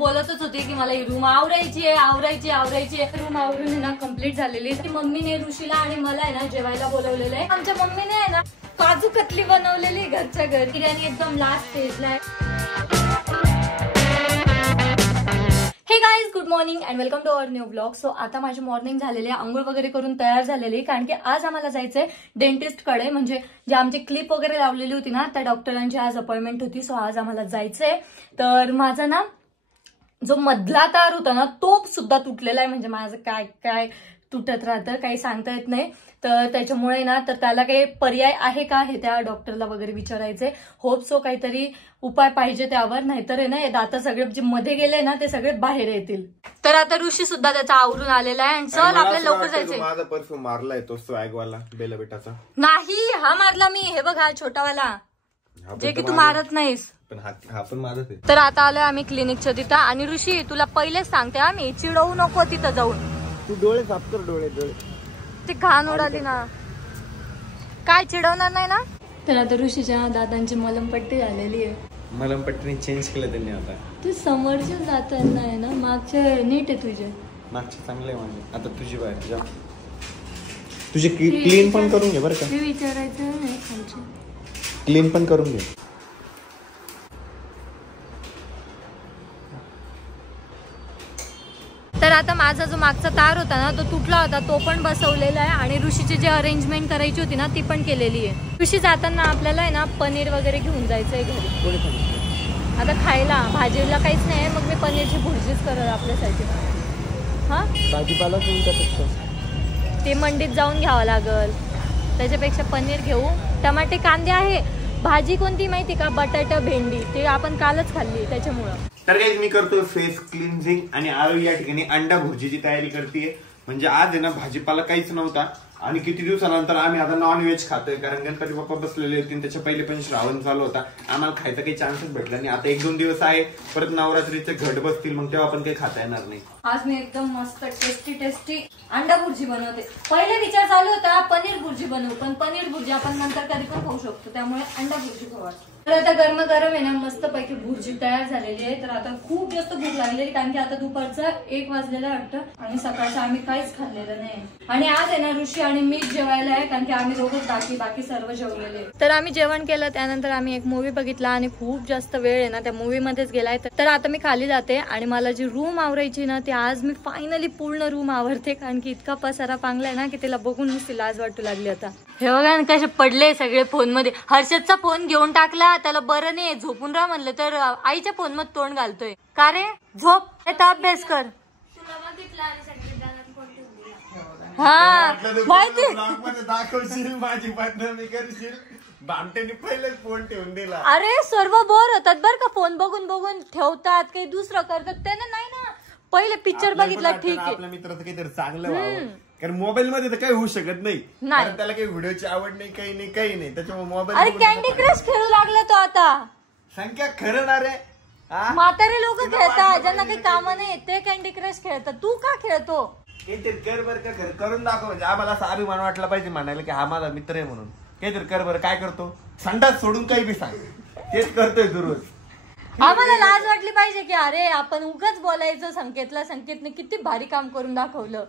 बोलतच होते की मला ही रूम आवरायची आहे. रूम आवरून ना कम्प्लीट झालेली. मम्मीने ऋषीला आणि मला आहे ना जेवायला बोलवलेलं आहे. आमच्या मम्मीने आहे ना काजू कतली बनवलेली घरच्या घरी. बिर्याणी एकदम लास्ट स्टेजला आहे. Hey guys, good morning and welcome to our new blog. So आता माझी मॉर्निंग झालेली आहे, आंघोळ वगैरे करून तयार झालेली, कारण की आज आम्हाला जायचंय डेंटिस्ट कडे. म्हणजे जे आमची क्लिप वगैरे लावलेली होती ना, त्या डॉक्टरांची आज अपॉइंटमेंट होती. सो आज आम्हाला जायचंय. तर माझा ना जो मधला तार होता ना तो सुद्धा तुटलेला आहे. म्हणजे माझं काय काय तुटत राहतं, काही सांगता येत नाही. तर त्याच्यामुळे ना तर त्याला काही पर्याय आहे का हे त्या डॉक्टरला वगैरे विचारायचंय. होप सो काहीतरी उपाय पाहिजे त्यावर, नाहीतर आहे ना हे दात सगळे जे मध्ये गेले ना ते सगळे बाहेर येतील. तर आता ऋषी सुद्धा त्याचा आवरून आलेला आहे. आणि चल आपल्याला लवकर जायचंय. माझा परफ्यूम मारलाय तो स्वॅगवाला बेला बेटाचा. नाही, हा मारला मी. हे बघ हा छोटावाला, जे की तू मारत नाहीस. पण हा पण मारत आहे. तर आता आलोय आम्ही क्लिनिकच्या तिथं. आणि ऋषी तुला पहिलेच सांगते आम्ही, चिडवू नको तिथं जाऊन. तू डोळे साफ कर, डोळे ते घाण उडाली ना. काय चिडवणार नाही ना. तर आता ऋषीच्या दातांची मलमपट्टी झालेली आहे. मलमपट्टीने चेंज केलं त्यांनी आता. तू समोरच्या दातांना आहे ना, मागच्या नीट आहे तुझे. मागचे चांगले आहे माझे. आता तुझी बाहेर जा. तुझे क्लीन पण करून घे बरं का. विचारायचं नाही खालचे. क्लीन पण करून घे. तर आता माझा जो मागचा तार होता ना तो तुटला होता, तो पण बसवलेला आहे. आणि ऋषीची जी अरेंजमेंट करायची होती ना ती पण केलेली आहे. ऋषी जाताना आपल्याला आहे ना पनीर वगैरे घेऊन जायचंय घरी. आता खायला भाजीला काहीच नाही, मग मी पनीरची भुर्जीच करत आपल्यासाठी. हा भाजीपाला ते मंडीत जाऊन घ्यावं लागल, त्याच्यापेक्षा पनीर घेऊ. टमाटे कांदे आहे. भाजी कोणती माहिती का, बटाटा भेंडी, ते आपण कालच खाल्ली त्याच्यामुळं. तर काही मी करतोय फेस क्लिन्झिंग आणि आरोग्य या ठिकाणी अंडा भुर्जीची तयारी करतेय. म्हणजे आज आहे ना भाजीपाला काहीच नव्हता आणि किती दिवसानंतर आम्ही आता नॉन व्हेज खातोय, कारण गणपती बाप्पा बसलेले होते. त्याच्या पहिले पण श्रावण चालू होता, आम्हाला खायचा काही चान्सच भेटला नाही. आता 1-2 दिवस आहे, परत नवरात्रीचे घट बसतील, मग तेव्हा आपण काही खाता येणार नाही. आज मी एकदम मस्त टेस्टी अंडा भुर्जी बनवते. पहिले विचार चालू होता पनीर भुर्जी बनवू, पण पनीर भुर्जी आपण नंतर कधी पण खाऊ शकतो, त्यामुळे अंडा भुर्जी खाऊ. तर आता गरम गरम आहे ना मस्त पैकी भुर्जी तयार झालेली आहे. तर आता खूप जास्त भूक लागलेली, कारण की आता दुपारचं 1 वाजलेलं वाटतं आणि सकाळचं आम्ही काहीच खाल्लेलं नाही. आणि आज आहे ना ऋषी आणि मी जेवायला आहे, कारण की आम्ही दोघंच बाकी सर्व जेवलेले. तर आम्ही जेवण केलं, त्यानंतर आम्ही एक मूवी बघितला आणि खूप जास्त वेळ आहे ना त्या मूवी मध्येच गेलाय. तर आता मी खाली जाते आणि मला जी रूम आवरायची ना ती आज मी फायनली पूर्ण रूम आवरते, कारण की इतका पसारा पांगलाय ना की तिला बघून नुसती लाज वाटू लागली. आता हे बघा कसे पडले सगळे फोन मध्ये. हर्षदचा फोन घेऊन टाकला, त्याला बरं नाही, झोपून राहा म्हणलं तर आईच्या फोन मध्ये तोंड घालतोय. का रे झोप, आता अभ्यास कर. हा माहिती दाखवशील माझी बदनामी करशील. बामट्याने पहिलेच फोन ठेवून दिला. अरे सर्व बोर होतात बर का, फोन बघून बघून ठेवतात, काही दुसरं करतात. त्याने नाही ना पहिले पिक्चर बघितला ठीक आहे. आपल्या मित्राचं काहीतरी चांगलं व्हावं, कारण मोबाईल मध्ये तर काही होऊ शकत नाही. कारण त्याला काही व्हिडिओची आवड नाही, काही नाही. त्याच्यामुळे मोबाईल. अरे कॅन्डी क्रश खेळू लागला तो आता. संख्या खरं ना रे. म्हातारे लोक खेळतात, ज्यांना काही कामं नाही ते कॅन्डी क्रश खेळतात. तू का खेळतो? काहीतरी कर बरं का, खरं करून दाखव. म्हणजे आम्हाला असा अभिमान वाटला पाहिजे म्हणायला की हा माझा मित्र आहे म्हणून. काहीतरी कर बरं. काय करतो? संडास सोडून काही बी सांग, तेच करतोय दररोज. आम्हाला लाज वाटली पाहिजे की अरे आपण उगाच बोलायचं संकेतने किती भारी काम करून दाखवलं.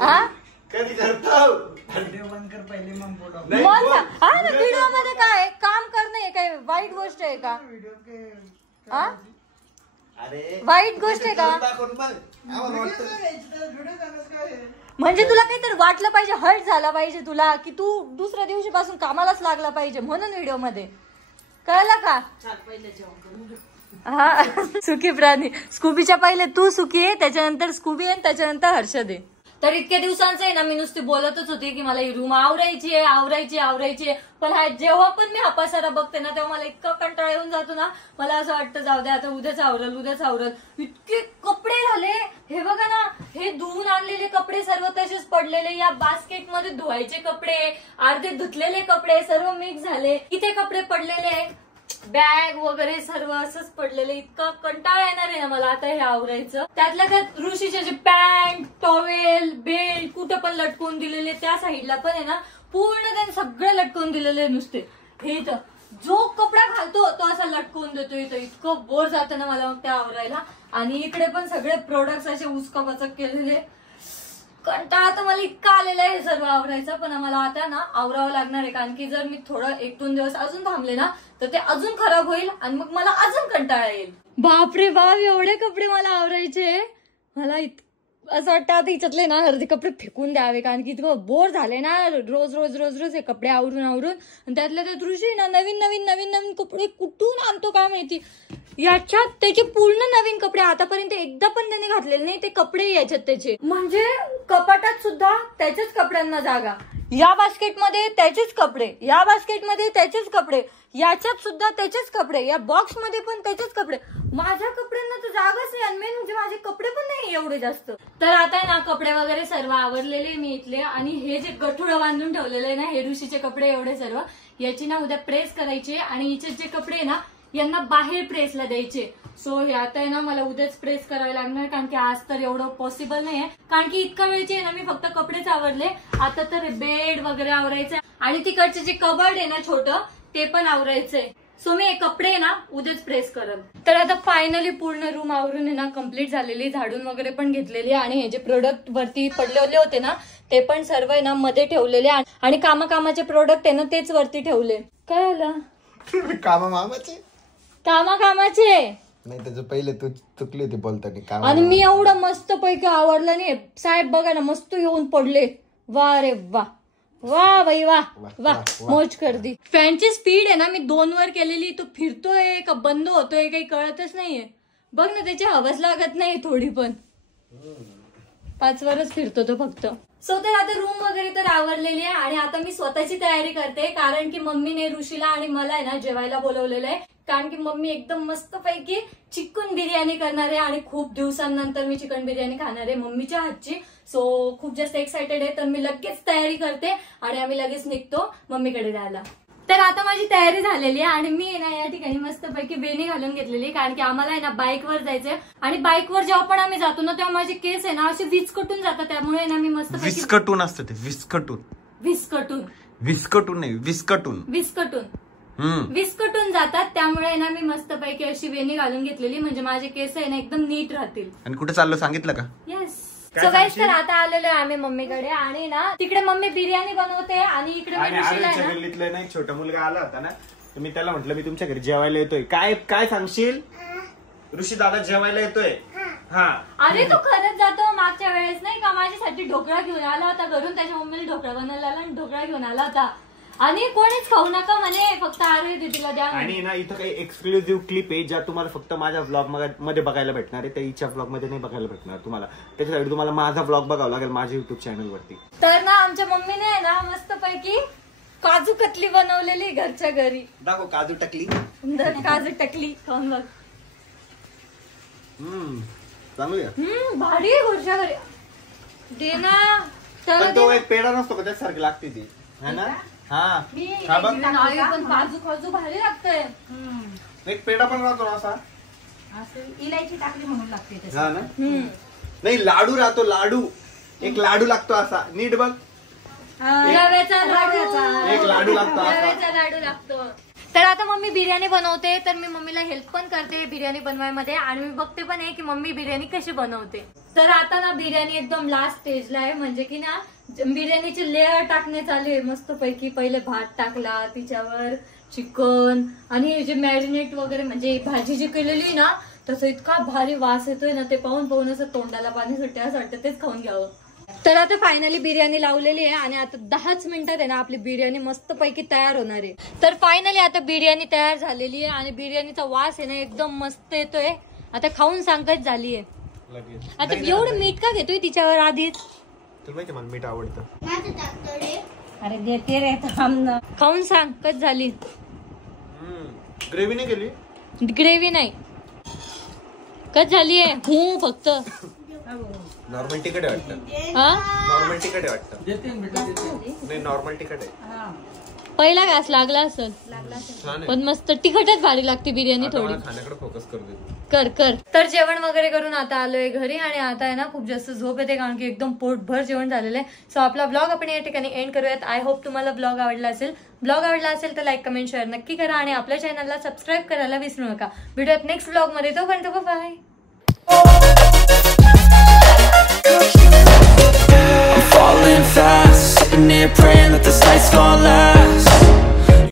हा कधी करतो? व्हिडिओ बंद कर पहिले, मग फोटो. व्हिडिओ मध्ये काय काम करणं काय वाईट गोष्ट आहे का? अरे वाईट गोष्ट आहे का? म्हणजे तुला काहीतरी वाटलं पाहिजे, हर्ट झाला पाहिजे तुला, की तू दुसऱ्या दिवशीपासून कामालाच लागला पाहिजे म्हणून व्हिडिओ मध्ये. कळलं का? हा सुखी प्राणी. स्कूबीच्या पहिले तू सुखी आहे, त्याच्यानंतर स्कूबी आहे, त्याच्यानंतर हर्षद आहे. तर इतक्या दिवसांचं आहे ना मी नुसती बोलतच होती की मला ही रूम आवरायची आहे. पण जेव्हा पण मी हा पसारा बघते ना तेव्हा मला इतका कंटाळा येऊन जातो ना, मला असं वाटतं जाऊ दे आता, उद्याच आवरल. इतके कपडे झाले. हे बघा ना, हे धुवून आणलेले कपडे सर्व तसेच पडलेले. या बास्केट मध्ये धुवायचे कपडे, अर्धे धुतलेले कपडे सर्व मिक्स झाले. इथे कपडे पडलेले, बॅग वगैरे सर्व असंच पडलेलं. इतका कंटाळा येणार आहे ना मला आता हे आवरायचं. त्यातल्या त्यात ऋषीचे जे पॅन्ट, टॉवेल, बेल्ट कुठं पण लटकवून दिलेले, त्या साईडला पण आहे ना पूर्ण त्याने सगळे लटकवून दिलेले नुसते. हे इथं जो कपडा घालतो तो असा लटकवून देतो इथं. इतकं बोर जातं ना मला मग त्या आवरायला. आणि इकडे पण सगळे प्रोडक्ट्स असे उचकापाचक केलेले. कंटाळा तर मला इतका आलेला आहे सर्व आवरायचा. पण मला आता ना आवरावं लागणार आहे, कारण की जर मी थोडं 1-2 दिवस अजून थांबले ना तर ते अजून खराब होईल आणि मग मला अजून कंटाळा येईल. बापरे बाप, एवढे कपडे मला आवरायचे. मला असं वाटतं आता हिच्यातले ना अर्धे कपडे फेकून द्यावे, कारण की इतकं बोर झाले ना रोज रोज रोज रोज हे कपडे आवरून आणि त्यातल्या त्या दृष्टी ना नवीन नवीन नवीन नवीन कपडे कुठून आणतो काय माहिती. याच्यात त्याचे पूर्ण नवीन कपडे आतापर्यंत एकदा पण त्याने घातलेले नाही ते कपडे याच्यात त्याचे. म्हणजे कपाटात सुद्धा त्याच्याच कपड्यांना जागा, या बास्केटमध्ये त्याचेच कपडे, या बास्केटमध्ये त्याचेच कपडे, याच्यात सुद्धा त्याचेच कपडे, या बॉक्स मध्ये पण त्याचेच कपडे. माझ्या कपड्यांना तर जागाच नाही. आणि मेन म्हणजे माझे कपडे पण नाही एवढे जास्त. तर आता ना कपडे वगैरे सर्व आवरलेले मी इथले. आणि हे जे गठुडं बांधून ठेवलेले आहे ना हे ऋषीचे कपडे एवढे सर्व, याची ना उद्या प्रेस करायचे. आणि हिचे जे कपडे आहे ना यांना बाहेर प्रेसला द्यायचे. सो हे आता आहे ना मला उद्याच प्रेस करावे लागणार, कारण की आज तर एवढं पॉसिबल नाहीये, कारण की इतका वेळचे आहे ना मी फक्त कपडेच आवरले. आता तर बेड वगैरे आवरायचं आणि तिकडचे जे कबर्ड आहे ना छोटं ते पण आवरायचंय. सो मी हे कपडे ना उद्याच प्रेस करल. तर आता फायनली पूर्ण रूम आवरून आहे ना कम्प्लीट झालेली, झाडून वगैरे पण घेतलेली. आणि हे जे प्रोडक्ट वरती पडलेले होते ना ते पण सर्व आहे ना मध्ये ठेवलेले. आणि कामाचे प्रोडक्ट आहे ना तेच वरती ठेवले. काय आलं कामाचे नाही त्याचं पहिले तू चुकली होती बोलताना. आणि मी एवढं मस्त पैकी आवडलं नाही. साहेब बघा ना मस्त येऊन पडले. वा रे वा, वा बाई वा वा, मौज कर दी. फॅनची स्पीड आहे ना मी 2 वर केलेली, तो फिरतोय का बंद होतोय काही कळतच नाहीये. बघ ना त्याची हवाच लागत नाही थोडी पण. 5 वरच फिरतो तो फक्त. सो तर आता रूम वगैरे तर आवरलेली आहे. आणि आता मी स्वतःची तयारी करते, कारण की मम्मीने ऋषीला आणि मला आहे ना जेवायला बोलवलेलं आहे. कारण की मम्मी एकदम मस्त पैकी चिकन बिर्याणी करणार आहे. आणि खूप दिवसांनंतर मी चिकन बिर्याणी खाणार आहे मम्मीच्या हातची. सो खूप जास्त एक्सायटेड आहे. तर मी लगेच तयारी करते आणि आम्ही लगेच निघतो मम्मीकडे जायला. तर आता माझी तयारी झालेली आहे आणि मी ना या ठिकाणी मस्त पैकी बेणी घालून घेतलेली, कारण की आम्हाला आहे ना बाईकवर जायचंय. आणि बाईकवर जेव्हा पण आम्ही जातो ना तेव्हा माझे केस आहे ना असे विस्कटून जातात. त्यामुळे ना मी मस्त विस्कटून असतं ते, विस्कटून विस्कटून विस्कटून नाही विस्कटून विस्कटून जातात. त्यामुळे ना मी मस्त पैकी अशी वेणी घालून घेतलेली, म्हणजे माझे केस आहे ना एकदम नीट राहतील. आणि कुठे चाललो सांगितलं का? येस. सो गाईस तर आता आलेलो आहे आम्ही मम्मीकडे. आणि ना तिकडे मम्मी बिर्याणी बनवते आणि इकडे गल्लीतलं नाही छोटा मुलगा आला होता ना, तर मी त्याला म्हटलं मी तुमच्या घरी जेवायला येतोय. काय काय सांगशील? ऋषी दादा जेवायला येतोय. हा अरे तो खरंच जातो. मागच्या वेळेस नाही का माझ्यासाठी ढोकळा घेऊन आला होता घरून. त्याच्या मम्मीने ढोकळा बनवला आणि ढोकळा घेऊन आला होता. आणि कोणीच खाऊ नका म्हणे, फक्त आरोग्य दीदीला द्या. आणि ना इथं काही एक्सक्लुझिव्ह क्लिप आहे ज्या तुम्हाला फक्त माझ्या ब्लॉग मध्ये बघायला भेटणार आहे, त्या हिच्या ब्लॉग मध्ये नाही बघायला भेटणार तुम्हाला. त्याच्यासाठी तुम्हाला माझा ब्लॉग बघावा लागेल माझ्या युट्यूब चॅनल वरती. तर ना आमच्या मम्मीने ना मस्त पैकी काजू कतली बनवलेली घरच्या घरी. दाखव काजू टकली. काजू टकली खाऊन बघ. चांगली आहे. भारी आहे घरच्या घरी. दे ना. तर तो एक पेढा नसतो का त्यासारखी लागते ती, है ना? हा पण काजू काजू भारी लागतंय. एक पेढा पण राहतो ना असा, इलायची टाकली म्हणून लागते. हा ना? नाही लाडू राहतो, लाडू एक लाडू लागतो असा, नीट बघ. रव्याचा लाडू, एक लाडू लागतो, रव्याचा लाडू लागतो. तर आता मम्मी बिर्याणी बनवते, तर मी मम्मीला हेल्प पण करते बिर्याणी बनवायमध्ये. आणि मी बघते पण आहे की मम्मी बिर्याणी कशी बनवते. तर आता ना बिर्याणी एकदम लास्ट स्टेजला आहे, म्हणजे की ना बिर्याणीचे लेअर टाकणे चालू आहे मस्त पैकी. पहिले भात टाकला, तिच्यावर चिकन आणि जे मॅरिनेट वगैरे म्हणजे भाजी जी केलेली ना तसं इतका भारी वास येतोय ना, ते पाहून असं तोंडाला पाणी सुट्टे असं वाटतं तेच खाऊन घ्यावं. तर आता फायनली बिर्याणी लावलेली आहे आणि आता 10च मिनिटात आहे ना आपली बिर्याणी मस्त पैकी तयार होणार आहे. तर फायनली आता बिर्याणी तयार झालेली आहे आणि बिर्याणीचा वास आहे ना एकदम मस्त येतोय. आता खाऊन सांगत झाली आहे. आता एवढं मीठ का घेतोय तिच्यावर आधीच? तुला माहिती मला मीठ आवडतं. अरे देते रे थांब. खाऊन सांग कच झाली. ग्रेव्ही नाही केली? ग्रेव्ही नाही, कच झाली आहे. फक्त नॉर्मल तिखट आहे वाटतं. हा नॉर्मल तिखट आहे वाटतं. नाही नॉर्मल तिखट आहे. पहिला घास लागला असेल पण मस्त तिखटच भारी लागते बिर्याणी थोडी. खाण्याकडे फोकस कर कर. तर जेवण वगैरे करून आता आलोय घरी आणि आता आहे ना खूप जास्त झोप येते कारण की एकदम पोटभर जेवण झालेलं आहे. सो आपला ब्लॉग आपण या ठिकाणी एंड करूयात. आय होप तुम्हाला ब्लॉग आवडला असेल. ब्लॉग आवडला असेल तर लाईक कमेंट शेअर नक्की करा आणि आपल्या चॅनलला सबस्क्राईब करायला विसरू नका. भेटूयात नेक्स्ट ब्लॉग मध्ये. तोपर्यंत bye. I'm falling fast, sitting here praying that this night's gonna last.